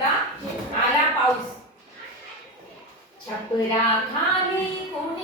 एकदा आला पाऊस. छपरा खाली कुणी